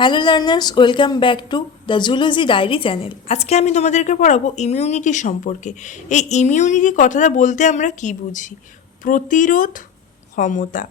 Hello learners, welcome back to the zoology diary channel. আজকে আমি তোমাদেরকে পড়াবো ইমিউনিটি সম্পর্কে। এই ইমিউনিটি কথাটা বলতে আমরা কি বুঝি? প্রতিরোধ ক্ষমতা।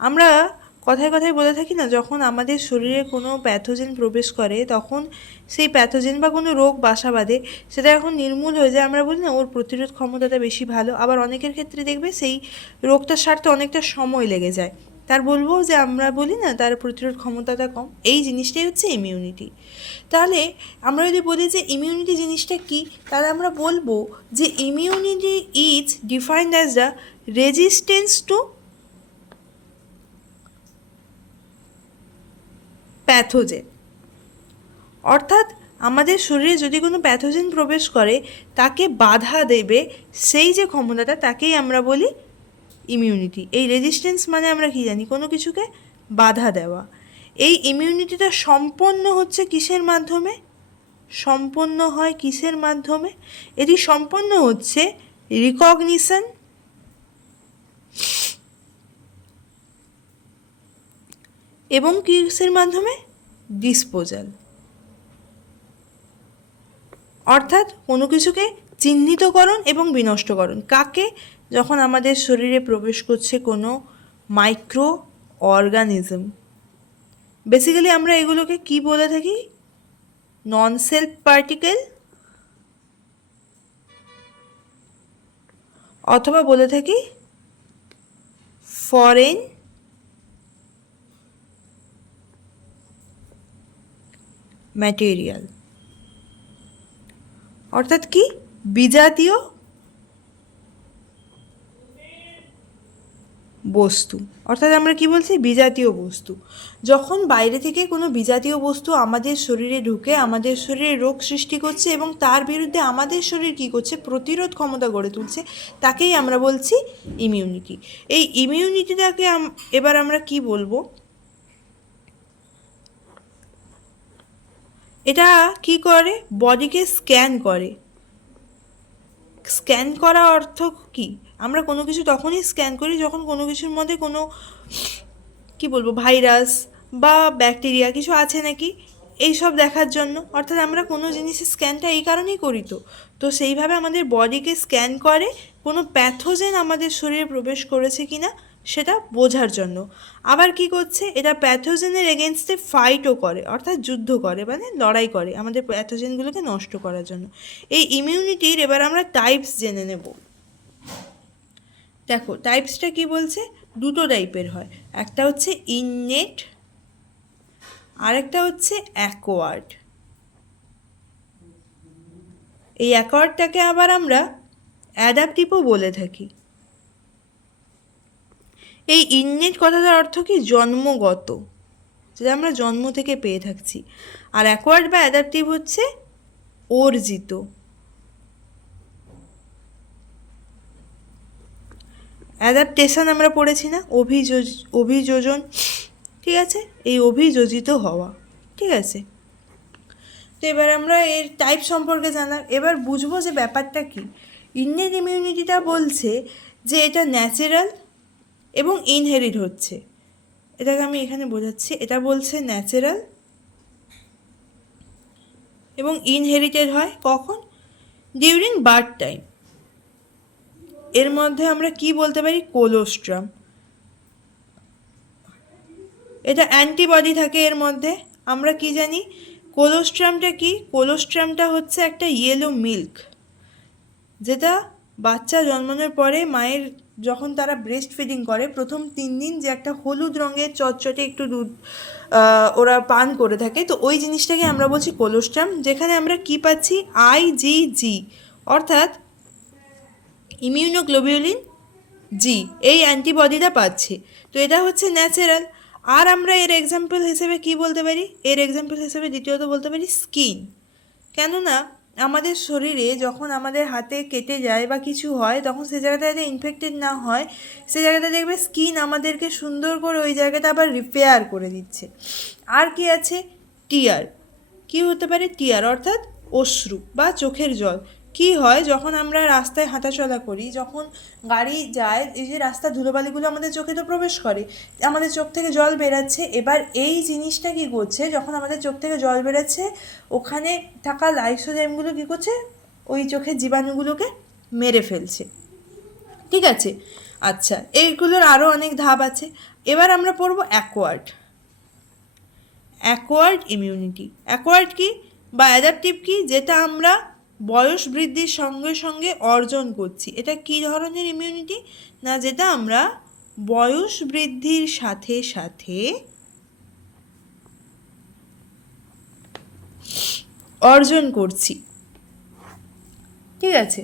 আমরা কথায় কথায় বলে থাকি না, যখন আমাদের শরীরে কোনো প্যাথোজেন প্রবেশ করে তখন সেই প্যাথোজেন বা কোনো রোগ বাসা বাঁধে, সেটা এখন নির্মূল হয়ে যায়। আমরা বলি না ওর প্রতিরোধ ক্ষমতাটা বেশি ভালো। আবার অনেকের ক্ষেত্রে দেখবে সেই রোগটা সারতে অনেকটা সময় লেগে যায়, তার বলবো যে আমরা বলি না তার প্রতিরোধ ক্ষমতাটা কম। এই জিনিসটাই হচ্ছে ইমিউনিটি। তাহলে আমরা যদি বলি যে ইমিউনিটি জিনিসটা কি, তাহলে আমরা বলবো যে immunity is defined as the resistance to pathogen. অর্থাৎ আমাদের শরীরে যদি কোনো প্যাথোজেন প্রবেশ করে তাকে বাধা দেবে সেই যে ক্ষমতাটা, তাকেই আমরা বলি ইমিউনিটি। এই রেজিস্ট্যান্স মানে আমরা কি জানি? কোনো কিছুকে বাধা দেওয়া। এই ইমিউনিটিটা সম্পন্ন হচ্ছে কিসের মাধ্যমে? সম্পন্ন হয় কিসের মাধ্যমে? এটি সম্পন্ন হচ্ছে রিকগনিশন এবং কিসের মাধ্যমে? ডিসপোজাল। অর্থাৎ কোনো কিছুকে চিহ্নিতকরণ এবং বিনষ্টকরণ। কাকে? যখন আমাদের শরীরে প্রবেশ করছে কোনো মাইক্রো অর্গানিজম। বেসিক্যালি আমরা এগুলোকে কি বলে থাকি? নন সেলফ পার্টিকেল, অথবা বলে থাকি ফরেন ম্যাটেরিয়াল। অর্থাৎ কি? বিজাতীয় বস্তু। অর্থাৎ আমরা কি বলছি? বিজাতীয় বস্তু। যখন বাইরে থেকে কোনো বিজাতীয় বস্তু আমাদের শরীরে ঢুকে আমাদের শরীরে রোগ সৃষ্টি করছে এবং তার বিরুদ্ধে আমাদের শরীর কী করছে? প্রতিরোধ ক্ষমতা গড়ে তুলছে, তাকেই আমরা বলছি ইমিউনিটি। এই ইমিউনিটিটাকে এবার আমরা কি বলবো? এটা কি করে? বডিকে স্ক্যান করে। স্ক্যান করা অর্থ কি? আমরা কোনো কিছু তখনই স্ক্যান করি যখন কোনো কিছুর মধ্যে কোনো কি বলবো ভাইরাস বা ব্যাকটেরিয়া কিছু আছে নাকি, এই সব দেখার জন্য। অর্থাৎ আমরা কোনো জিনিসের স্ক্যানটা এই কারণেই করি। তো সেইভাবে আমাদের বডিকে স্ক্যান করে কোনো প্যাথোজেন আমাদের শরীরে প্রবেশ করেছে কি না সেটা বোঝার জন্য। আবার কি করছে? এটা প্যাথোজেনের এগেনস্টে ফাইটও করে, অর্থাৎ যুদ্ধ করে, মানে লড়াই করে আমাদের প্যাথোজেনগুলোকে নষ্ট করার জন্য। এই ইমিউনিটির এবার আমরা টাইপস জেনে নেব। দেখো টাইপসটা কি বলছে? দুটো টাইপের হয়। একটা হচ্ছে ইননেট, আরেকটা হচ্ছে অ্যাকোয়ার্ড। এই অ্যাকোয়ার্ডটাকে আবার আমরা অ্যাডাপটিভও বলে থাকি। এই ইননেট কথাটার অর্থ কি? জন্মগত, যেটা আমরা জন্ম থেকে পেয়ে থাকছি। আর অ্যাকোয়ার্ড বা অ্যাডাপটিভ হচ্ছে অর্জিত। অ্যাডাপ্টেশন আমরা পড়েছি না, অভিযোজন, ঠিক আছে? এই অভিযোজিত হওয়া, ঠিক আছে? তো এবার আমরা এর টাইপ সম্পর্কে জানলাম। এবার বুঝবো যে ব্যাপারটা কি। ইননেট ইমিউনিটিটা বলছে যে এটা ন্যাচারাল এবং ইনহেরিট হচ্ছে। এটাকে আমি এখানে বোঝাচ্ছি। এটা বলছে ন্যাচারাল এবং ইনহেরিটেড হয় কখন? During birth time. এর মধ্যে আমরা কি বলতে পারি? কোলোস্ট্রাম। এটা অ্যান্টিবডি থাকে এর মধ্যে। আমরা কি জানি কোলোস্ট্রামটা কি? কোলোস্ট্রামটা হচ্ছে একটা ইয়েলো মিল্ক, যেটা বাচ্চা জন্মানোর পরে মায়ের যখন তারা ব্রেস্ট ফিডিং করে প্রথম 3 দিন যে একটা হলুদ রঙের চটচটে একটু দুধ ওরা পান করে থাকে, তো ওই জিনিসটাকে আমরা বলছি কোলোস্ট্রাম। যেখানে আমরা কি পাচ্ছি? IgG, অর্থাৎ ইমিউনোগ্লোবিউলিন জি, এই অ্যান্টিবডিটা পাচ্ছে। তো এটা হচ্ছে ন্যাচারাল। আর আমরা এর এক্সাম্পল হিসেবে কি বলতে পারি? এর এক্সাম্পল হিসেবে দ্বিতীয়ত বলতে পারি স্কিন। কেননা আমাদের শরীরে যখন আমাদের হাতে কেটে যায় বা কিছু হয়, তখন সে জায়গাটা যাতে ইনফেক্টেড না হয় সে জায়গাটা দেখবে স্কিন আমাদেরকে সুন্দর করে ওই জায়গাটা আবার রিপেয়ার করে দিচ্ছে। আর কি আছে? টিয়ার। কি হতে পারে? টিয়ার অর্থাৎ অশ্রু বা চোখের জল। কি হয় যখন আমরা রাস্তায় হাঁটাচলা করি, যখন গাড়ি যায়, এই যে রাস্তার ধুলোবালিগুলো আমাদের চোখে তো প্রবেশ করে, আমাদের চোখ থেকে জল বেরাচ্ছে। এবার এই জিনিসটা কী করছে, যখন আমাদের চোখ থেকে জল বেরাচ্ছে, ওখানে থাকা লাইসোজাইমগুলো কী করছে, ওই চোখের জীবাণুগুলোকে মেরে ফেলছে। ঠিক আছে, আচ্ছা, এইগুলোর আরও অনেক ধাপ আছে। এবার আমরা পড়ব অ্যাকোয়ার্ড ইমিউনিটি। অ্যাকোয়ার্ড কি বা অ্যাডাপটিভ কি, যেটা আমরা বয়স বৃদ্ধির সঙ্গে সঙ্গে অর্জন করছি। এটা কি ধরনের ইমিউনিটি, না যেটা আমরা বয়স বৃদ্ধির সাথে সাথে অর্জন করছি। ঠিক আছে,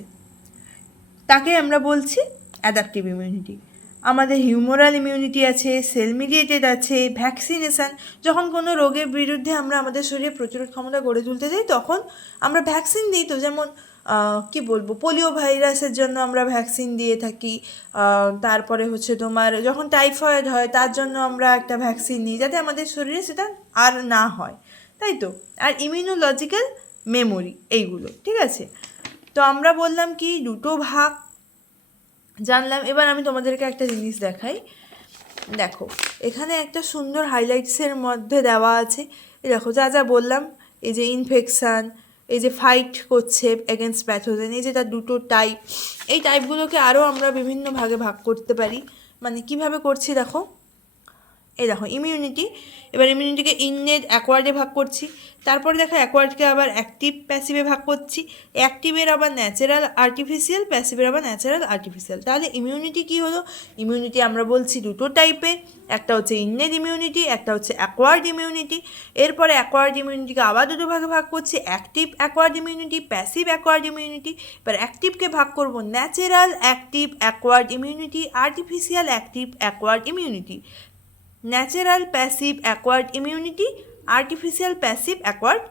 তাকে আমরা বলছি অ্যাডাপটিভ ইমিউনিটি। আমাদের হিউমোরাল ইমিউনিটি আছে, সেল মিডিয়েটেড আছে, ভ্যাকসিনেশান। যখন কোনো রোগের বিরুদ্ধে আমরা আমাদের শরীরে প্রতিরোধ ক্ষমতা গড়ে তুলতে চাই, তখন আমরা ভ্যাকসিন দিই। তো যেমন কি বলবো, পোলিও ভাইরাসের জন্য আমরা ভ্যাকসিন দিয়ে থাকি। তারপরে হচ্ছে তোমার যখন টাইফয়েড হয়, তার জন্য আমরা একটা ভ্যাকসিন নিই, যাতে আমাদের শরীরে সেটা আর না হয়, তাই তো। আর ইমিউনোলজিক্যাল মেমোরি, এইগুলো। ঠিক আছে, তো আমরা বললাম কি দুটো ভাগ জানলাম। এবার আমি তোমাদেরকে একটা জিনিস দেখাই। দেখো, এখানে একটা সুন্দর হাইলাইটসের মধ্যে দেওয়া আছে। এই দেখো যা যা বললাম, এই যে ইনফেকশান, এই যে ফাইট করছে এগেনস্ট প্যাথোজেন, এই যে তার দুটো টাইপ, এই টাইপগুলোকে আরও আমরা বিভিন্ন ভাগে ভাগ করতে পারি। মানে কিভাবে করছি দেখো, এই দেখো ইমিউনিটি। এবার ইমিউনিটিকে ইননেট অ্যাকোয়ার্ডে ভাগ করছি। তারপরে দেখো অ্যাকোয়ার্ডকে আবার অ্যাক্টিভ প্যাসিভে ভাগ করছি। অ্যাক্টিভের আবার ন্যাচারাল আর্টিফিশিয়াল, প্যাসিভের আবার ন্যাচারাল আর্টিফিশিয়াল। তাহলে ইমিউনিটি কি হলো, ইমিউনিটি আমরা বলছি দুটো টাইপে, একটা হচ্ছে ইননেট ইমিউনিটি, একটা হচ্ছে অ্যাকোয়ার্ড ইমিউনিটি। এরপরে অ্যাকোয়ার্ড ইমিউনিটিকে আবার দুটো ভাগে ভাগ করছি, active acquired immunity, passive acquired immunity. এবার অ্যাক্টিভকে ভাগ করব natural active acquired immunity, artificial active acquired immunity. Natural passive acquired immunity, artificial passive acquired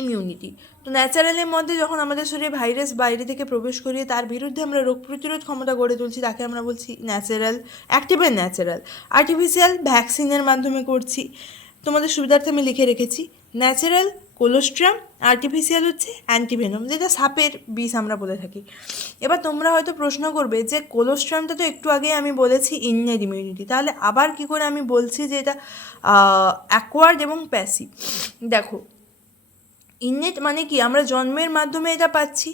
immunity. তো ন্যাচারালের মধ্যে যখন আমাদের শরীরে ভাইরাস বাইরে থেকে প্রবেশ করিয়ে তার বিরুদ্ধে আমরা রোগ প্রতিরোধ ক্ষমতা গড়ে তুলছি, তাকে আমরা বলছি natural, active and natural. Artificial ভ্যাকসিনের মাধ্যমে করছি। তোমাদের সুবিধার্থে আমি লিখে রেখেছি, ন্যাচারাল কোলোস্ট্রাম, আর্টিফিশিয়াল হচ্ছে অ্যান্টিভেনম, যেটা সাপের বিষ আমরা বলে থাকি। এবার তোমরা হয়তো প্রশ্ন করবে যে কোলোস্ট্রামটা তো একটু আগে আমি বলেছি ইননেট ইমিউনিটি, তাহলে আবার কি করে আমি বলছি যে এটা অ্যাকোয়ার্ড এবং প্যাসিভ। দেখো, ইননেট মানে কি, আমরা জন্মের মাধ্যমে এটা পাচ্ছি।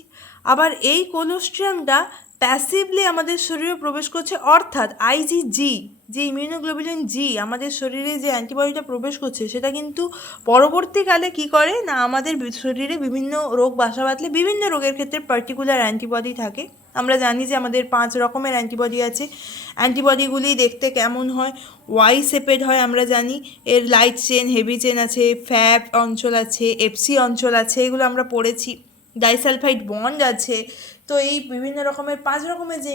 আবার এই কোলোস্ট্রামটা প্যাসিভলি আমাদের শরীরে প্রবেশ করছে, অর্থাৎ আইজিজি, যে ইমিউনোগ্লোবুলিন জি আমাদের শরীরে যে অ্যান্টিবডিটা প্রবেশ করছে, সেটা কিন্তু পরবর্তীকালে কি করে না, আমাদের শরীরে বিভিন্ন রোগ বাসা বাঁধলে বিভিন্ন রোগের ক্ষেত্রে পার্টিকুলার অ্যান্টিবডি থাকে। আমরা জানি যে আমাদের 5 রকমের অ্যান্টিবডি আছে। অ্যান্টিবডিগুলি দেখতে কেমন হয়, ওয়াই শেপেড হয় আমরা জানি। এর লাইট চেন, হেভি চেন আছে, ফ্যাব অঞ্চল আছে, এফসি অঞ্চল আছে, এগুলো আমরা পড়েছি। ডাইসালফাইড বন্ড আছে। তো এই বিভিন্ন রকমের 5 রকমের যে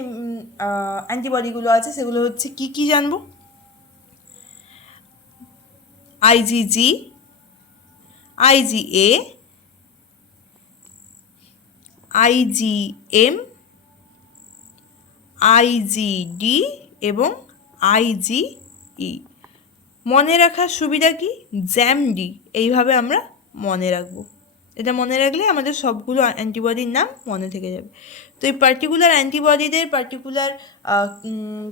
অ্যান্টিবডিগুলো আছে, সেগুলো হচ্ছে কি কি জানবো, আইজিজি, আইজিএ, আইজিএম, আইজিডি এবং আইজিই। মনে রাখার সুবিধা কি, জ্যামডি, এইভাবে আমরা মনে রাখবো। এটা মনে রাখলে আমাদের সবগুলো অ্যান্টিবডির নাম মনে থেকে যাবে। তো এই পার্টিকুলার অ্যান্টিবডিদের পার্টিকুলার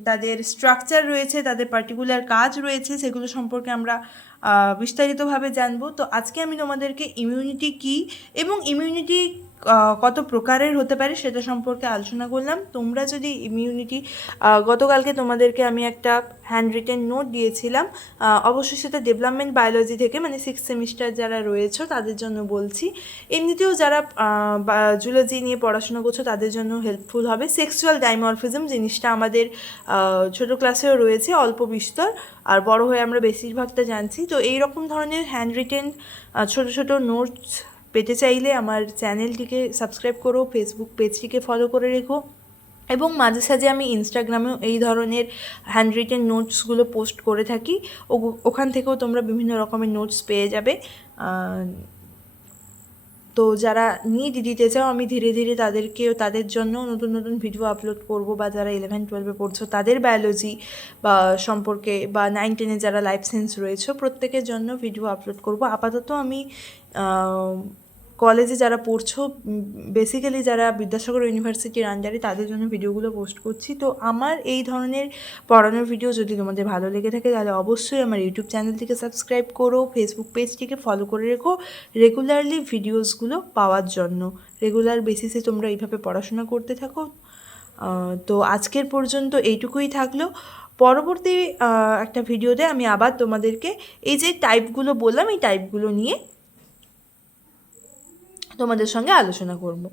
তাদের স্ট্রাকচার রয়েছে, তাদের পার্টিকুলার কাজ রয়েছে, সেগুলো সম্পর্কে আমরা বিস্তারিতভাবে জানবো। তো আজকে আমি তোমাদেরকে ইমিউনিটি কী এবং ইমিউনিটি কত প্রকারের হতে পারে সেটা সম্পর্কে আলোচনা করলাম। তোমরা যদি ইমিউনিটি, গতকালকে তোমাদেরকে আমি একটা হ্যান্ড রিটেন নোট দিয়েছিলাম, অবশ্যই সেটা ডেভেলপমেন্ট বায়োলজি থেকে, মানে 6th সেমিস্টার যারা রয়েছে তাদের জন্য বলছি। এমনিতেও যারা জুলজি নিয়ে পড়াশোনা করছো তাদের জন্য হেল্পফুল হবে। সেক্সুয়াল ডাইমরফিজম জিনিসটা আমাদের ছোটো ক্লাসেও রয়েছে অল্প বিস্তর, আর বড় হয়ে আমরা বেশিরভাগটা জানছি। তো এই রকম ধরনের হ্যান্ড রিটেন ছোটো ছোটো নোটস পেতে চাইলে আমার চ্যানেলটিকে সাবস্ক্রাইব করো, ফেসবুক পেজটিকে ফলো করে রেখো, এবং মাঝে সাঝে আমি ইনস্টাগ্রামেও এই ধরনের হ্যান্ড রিটেন নোটসগুলো পোস্ট করে থাকি। ওখান থেকেও তোমরা বিভিন্ন রকমের নোটস পেয়ে যাবে। তো যারা নিড দিতে চাও, আমি ধীরে ধীরে তাদের জন্য নতুন নতুন ভিডিও আপলোড করব, বা যারা 11-12 পড়ছো তাদের বায়োলজি বা সম্পর্কে, বা 9-10 যারা লাইফ সায়েন্স রয়েছে প্রত্যেকের জন্য ভিডিও আপলোড করব। আপাতত আমি কলেজে যারা পড়ছো, বেসিক্যালি যারা বিদ্যাসাগর ইউনিভার্সিটির আন্ডারে, তাদের জন্য ভিডিওগুলো পোস্ট করছি। তো আমার এই ধরনের পড়ানোর ভিডিও যদি তোমাদের ভালো লেগে থাকে তাহলে অবশ্যই আমার ইউটিউব চ্যানেলটিকে সাবস্ক্রাইব করো, ফেসবুক পেজটিকে ফলো করে রেখো রেগুলারলি ভিডিওসগুলো পাওয়ার জন্য। রেগুলার বেসিসে তোমরা এইভাবে পড়াশোনা করতে থাকো। তো আজকের পর্যন্ত এইটুকুই থাকলো। পরবর্তী একটা ভিডিওতে আমি আবার তোমাদেরকে এই যে টাইপগুলো বললাম, এই টাইপগুলো নিয়ে তোমাদের সঙ্গে আলোচনা করব।